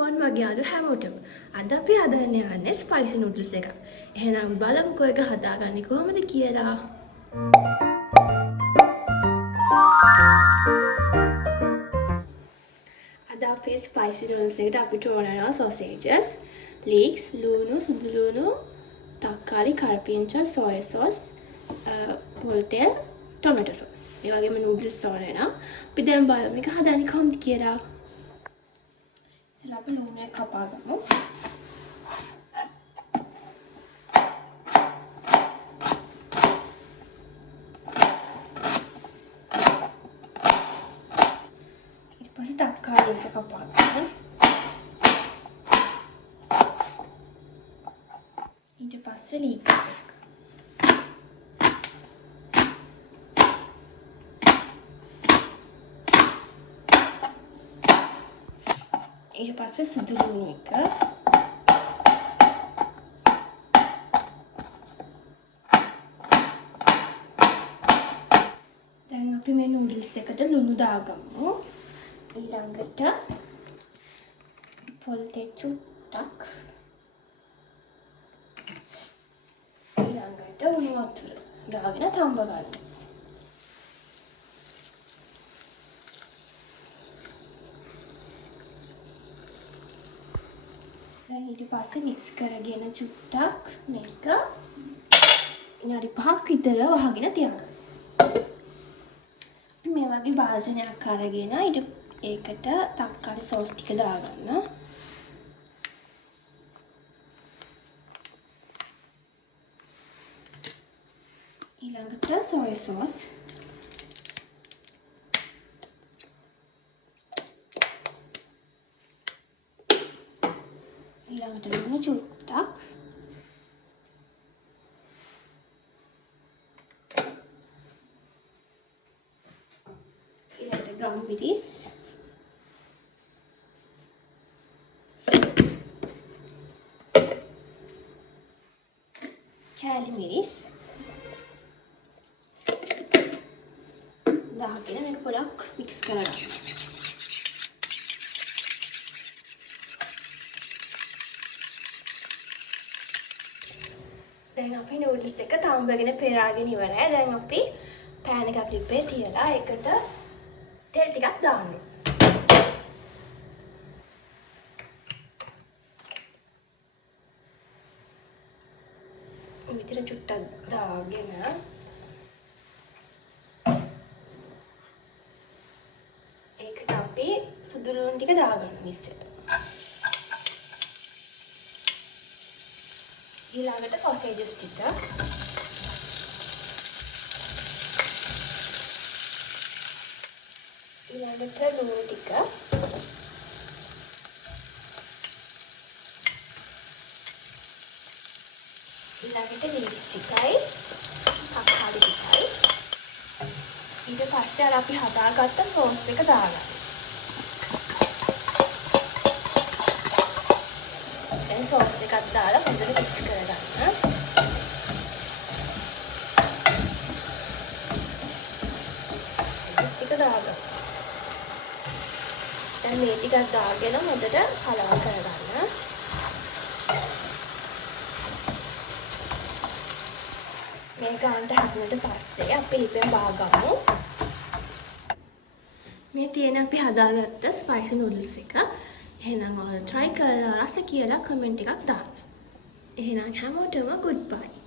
අයිබෝන් මගේ යාළු හැමෝටම. අද අපි හදන්න යන්නේ ස්පයිසි නූඩල්ස් එකක්. එහෙනම් බලමුකෝ ඒක හදාගන්නේ කොහොමද කියලා. අද අපේ ස්පයිසි නූඩල්ස් එකට අපිට ඕන වෙනවා සොසේජස්, ලීක්ස්, ලුණු, සුදු ලුණු, තක්කාලි, කරපිංචා, සෝයා සෝස්, පොල් තෙල්, ටොමැටෝ සෝස්. ඒ වගේම නූඩල්ස් ඕන වෙනවා. අපි දැන් බලමු මේක හදන්නේ කොහොමද කියලා. ඉතින් අපි ලුණු එක කපා ගමු. ඊට පස්සේ තක්කාලි එක කපා ගන්න. ඊට පස්සේ ලීක්ස් එක. ඊට පස්සේ සුදු ලුණු එක. දැන් අපි මේ නූඩල්ස් එකට ලුණු දාගමු. ඊළඟට පොල් තෙල් චුට්ටක්. ඊළඟට උණු වතුර දාගෙන තඹ ගන්න. ඊට පස්සේ මික්ස් කරගෙන චුට්ටක් මේක විනාඩි 5ක් විතර වහගෙන තියන්න. මේ වගේ භාජනයක් අරගෙන ඒකට තක්කාලි සෝස් ටික දාගන්න. ඊළඟට සෝයා සෝස්. ඊළඟට ලුණු චුට්ටක්. ඊළඟට ගම්මිරිස්. කෑලි මිරිස්. දාගෙන මේක පොඩක් මික්ස් කරගන්න. දැන් අපි නූඩල්ස් එක තඹගෙන පෙරාගෙන ඉවරයි. දැන් අපි පෑන් එකක් ලිපේ තියලා ඒකට තෙල් ටිකක් දාන්න. මෙතන චුට්ටක් දාගෙන ඒකට අපි සුදු ලුණු ටික දාගන්න මිස්සෙට. ඊළඟට සොසේජස් ටික. ඊළඟට ලුණු ටික. ඊළඟට ලීක්ස් ටිකයි, තක්කාලි ටිකයි. ඊට පස්සේ අර අපි හදාගත්ත සෝස් එක දාගන්න. දැන් සෝස් එකක් දාලා හොඳට මික්ස් කරගන්න. ටික දාගන්න. දැන් මේ ටිකක් දාගෙන හොඳට කලවම් කරගන්න. මේ ගානට හැදුනට පස්සේ අපි ලිපෙන් බාගමු. මේ තියෙන අපි හදාගත්ත ස්පයිසි නූඩල්ස් එක. එහෙනම් ඔයාලා try කරලා රස කියලා කමෙන්ට් එකක් දාන්න. එහෙනම් හැමෝටම goodbye.